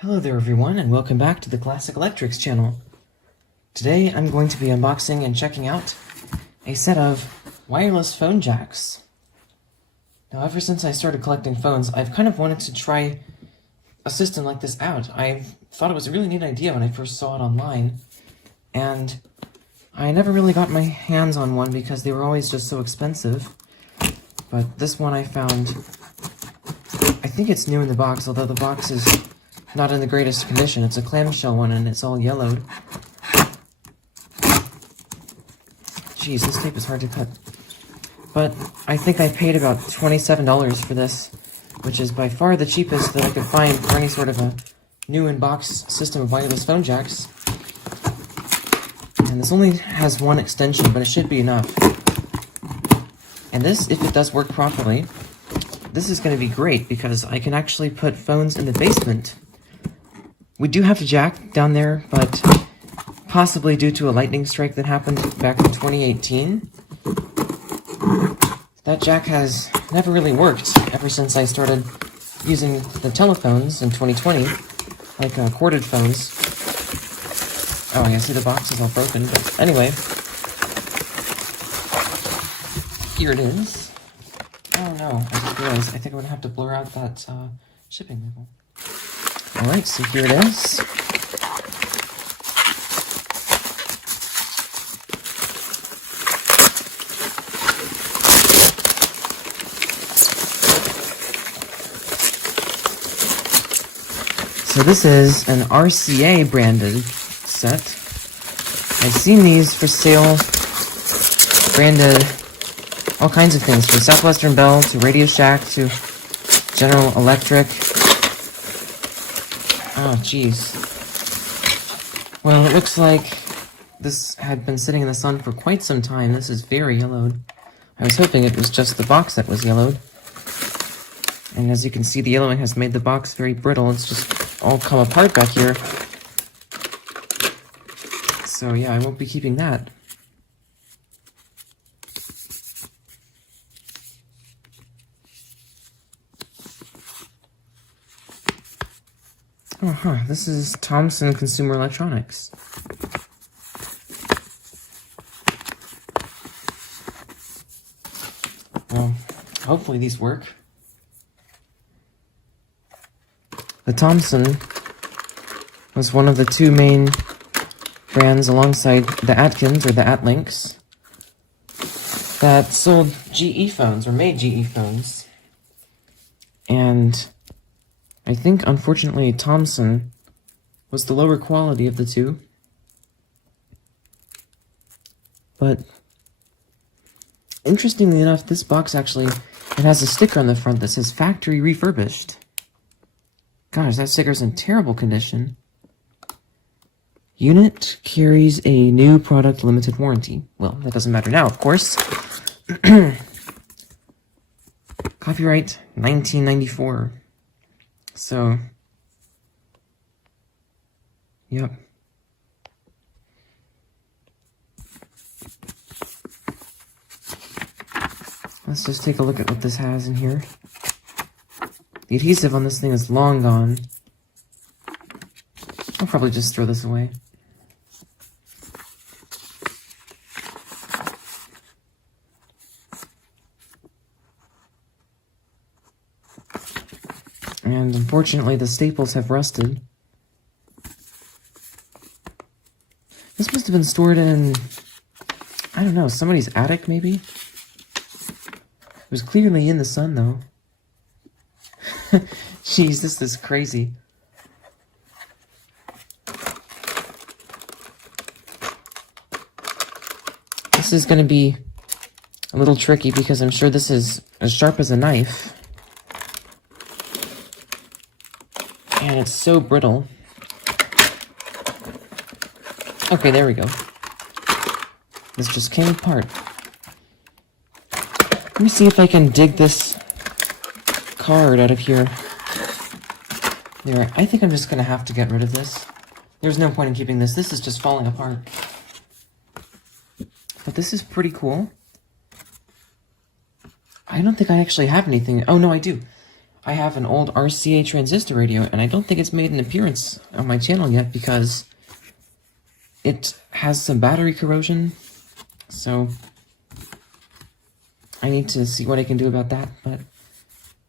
Hello there everyone, and welcome back to the Classic Electrics channel. Today I'm going to be unboxing and checking out a set of wireless phone jacks. Now ever since I started collecting phones, I've kind of wanted to try a system like this out. I thought it was a really neat idea when I first saw it online, and I never really got my hands on one because they were always just so expensive. But this one I found, I think it's new in the box, although the box is not in the greatest condition. It's a clamshell one and it's all yellowed. Jeez, this tape is hard to cut. But I think I paid about $27 for this, which is by far the cheapest that I could find for any sort of a new in-box system of wireless phone jacks. And this only has one extension, but it should be enough. And this, if it does work properly, this is going to be great because I can actually put phones in the basement. We do have a jack down there, but possibly due to a lightning strike that happened back in 2018, that jack has never really worked ever since I started using the telephones in 2020, like corded phones. Oh yeah, see the box is all broken, but anyway. Here it is. Oh no, I just realized I think I'm going to have to blur out that shipping label. Alright, so here it is. So this is an RCA branded set. I've seen these for sale, branded all kinds of things, from Southwestern Bell to Radio Shack to General Electric. Oh, jeez. Well, it looks like this had been sitting in the sun for quite some time. This is very yellowed. I was hoping it was just the box that was yellowed. And as you can see, the yellowing has made the box very brittle. It's just all come apart back here. So yeah, I won't be keeping that. Oh, this is Thomson Consumer Electronics. Well, hopefully these work. The Thomson was one of the two main brands alongside the Atkins, or the Atlinks, that sold GE phones, or made GE phones. And I think, unfortunately, Thomson was the lower quality of the two. But interestingly enough, this box actually, it has a sticker on the front that says factory refurbished. Gosh, that sticker's in terrible condition. Unit carries a new product limited warranty. Well, that doesn't matter now, of course. Copyright 1994. So, yep. Let's just take a look at what this has in here. The adhesive on this thing is long gone. I'll probably just throw this away. And unfortunately, the staples have rusted. This must have been stored in, I don't know, somebody's attic, maybe? It was clearly in the sun, though. Jeez, this is crazy. This is going to be a little tricky because I'm sure this is as sharp as a knife. And it's so brittle. Okay, there we go. This just came apart. Let me see if I can dig this card out of here. There, I think I'm just gonna have to get rid of this. There's no point in keeping this. This is just falling apart. But this is pretty cool. I don't think I actually have anything. Oh, no, I do. I have an old RCA transistor radio, and I don't think it's made an appearance on my channel yet because it has some battery corrosion, so I need to see what I can do about that, but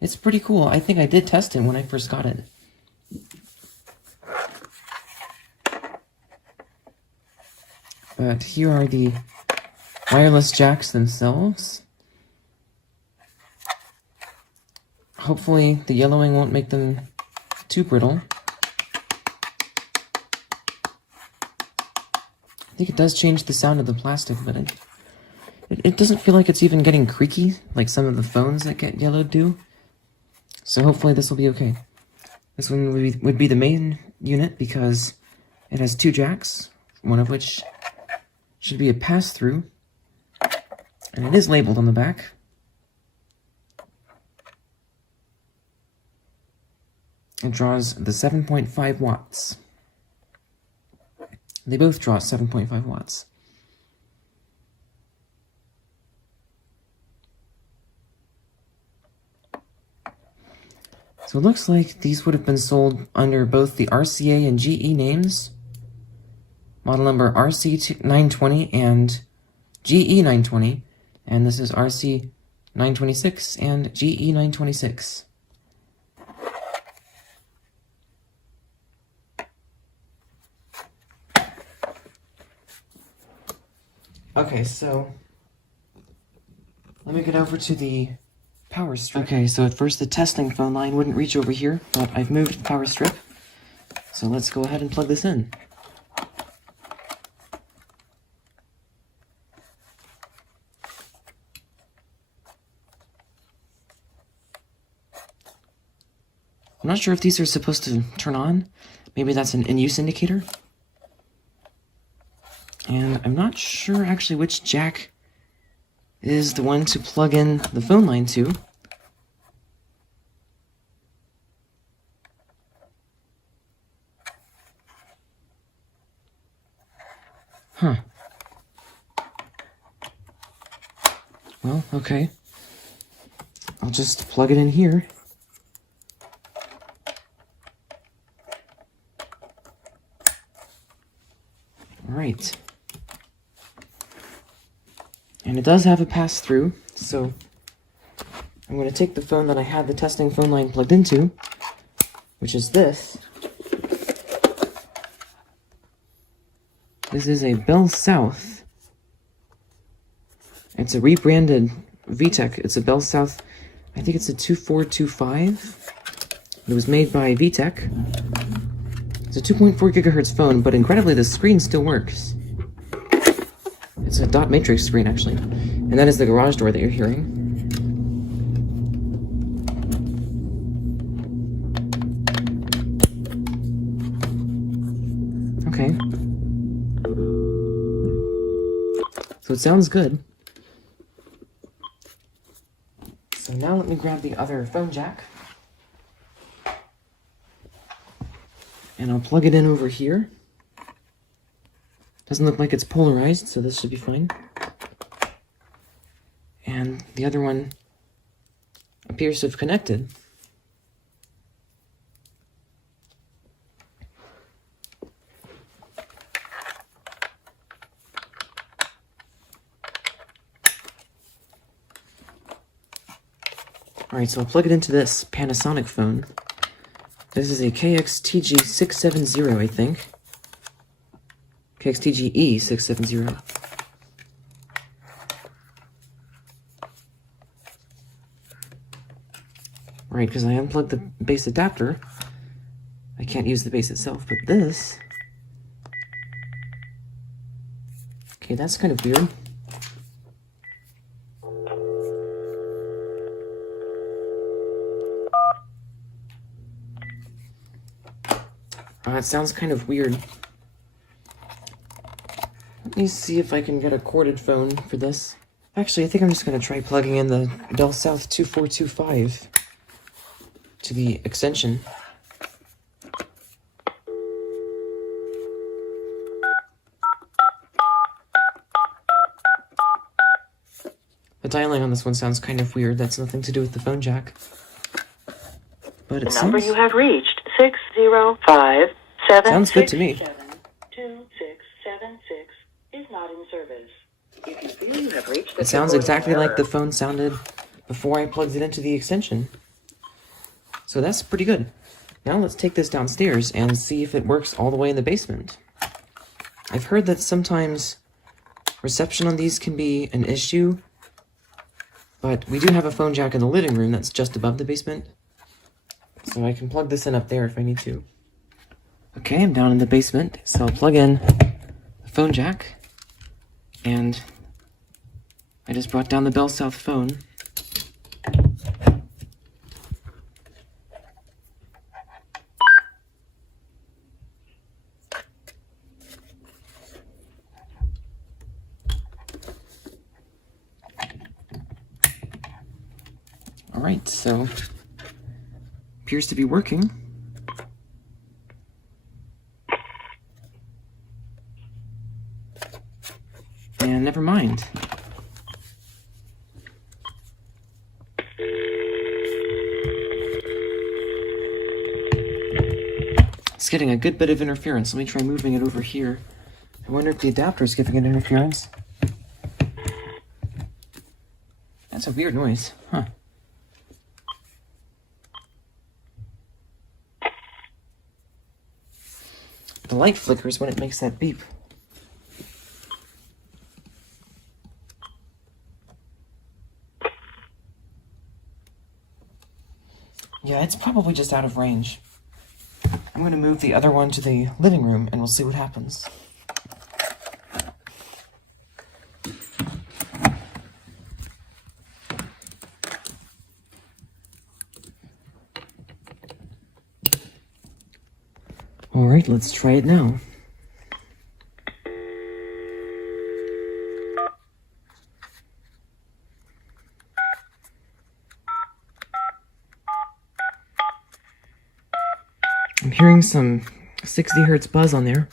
it's pretty cool. I think I did test it when I first got it. But here are the wireless jacks themselves. Hopefully the yellowing won't make them too brittle. I think it does change the sound of the plastic, but it doesn't feel like it's even getting creaky like some of the phones that get yellowed do. So hopefully this will be okay. This one would be the main unit because it has 2 jacks, one of which should be a pass-through, and it is labeled on the back. It draws the 7.5 watts. They both draw 7.5 watts. So it looks like these would have been sold under both the RCA and GE names. Model number RC920 and GE920. And this is RC926 and GE926. Okay, so let me get over to the power strip. Okay, so at first the testing phone line wouldn't reach over here, but I've moved the power strip. So let's go ahead and plug this in. I'm not sure if these are supposed to turn on. Maybe that's an in-use indicator. And I'm not sure actually which jack is the one to plug in the phone line to. Huh. Well, okay. I'll just plug it in here. Alright. And it does have a pass-through, so I'm going to take the phone that I had the testing phone line plugged into, which is this. This is a Bell South. It's a rebranded VTech. It's a Bell South, I think it's a 2425. It was made by VTech. It's a 2.4 gigahertz phone, but incredibly the screen still works. It's a dot matrix screen, actually. And that is the garage door that you're hearing. Okay. So it sounds good. So now let me grab the other phone jack. And I'll plug it in over here. Doesn't look like it's polarized, so this should be fine. And the other one appears to have connected. Alright, so I'll plug it into this Panasonic phone. This is a KXTG670, I think. KXTGE670. Right, because I unplugged the base adapter. I can't use the base itself, but this... Okay, that's kind of weird. It sounds kind of weird. Let me see if I can get a corded phone for this. Actually, I think I'm just going to try plugging in the Bell South 2425 to the extension. The dialing on this one sounds kind of weird. That's nothing to do with the phone jack. but it The number seems... you have reached, 605-767-2676, Sounds good to me. is not in service. If you feel you have reached It sounds exactly like the phone sounded before I plugged it into the extension. So that's pretty good. Now let's take this downstairs and see if it works all the way in the basement. I've heard that sometimes reception on these can be an issue, but we do have a phone jack in the living room that's just above the basement, so I can plug this in up there if I need to. Okay, I'm down in the basement, so I'll plug in the phone jack, and I just brought down the Bell South phone. Alright, so appears to be working. And never mind. It's getting a good bit of interference. Let me try moving it over here. I wonder if the adapter is giving it interference. That's a weird noise, huh? The light flickers when it makes that beep. Yeah, it's probably just out of range. I'm going to move the other one to the living room and we'll see what happens. Alright, let's try it now. I'm hearing some 60 hertz buzz on there.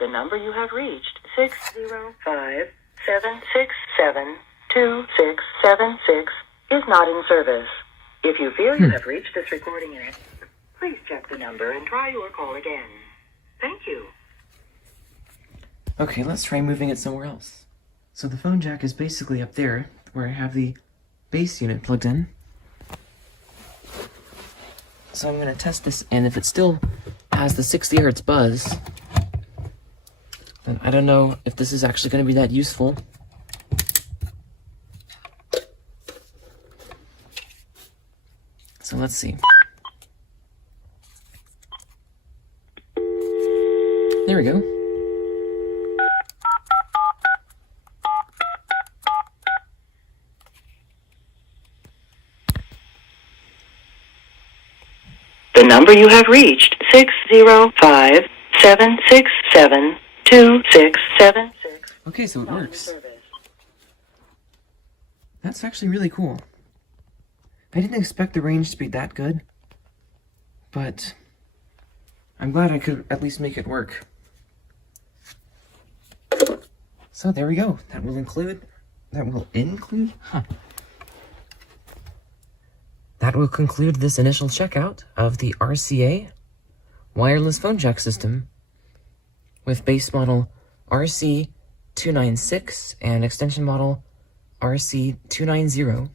The number you have reached, 605-767-2676, is not in service. If you feel you have reached this recording error, please check the number and try your call again. Thank you. Okay, let's try moving it somewhere else. So the phone jack is basically up there, where I have the base unit plugged in. So I'm going to test this, and if it still has the 60 hertz buzz, then I don't know if this is actually going to be that useful. So let's see. There we go. The number you have reached, 605-767-2676. Okay, so it works. That's actually really cool. I didn't expect the range to be that good, but I'm glad I could at least make it work. So there we go. That will include this initial checkout of the RCA wireless phone jack system with base model RC920 and extension model RC920.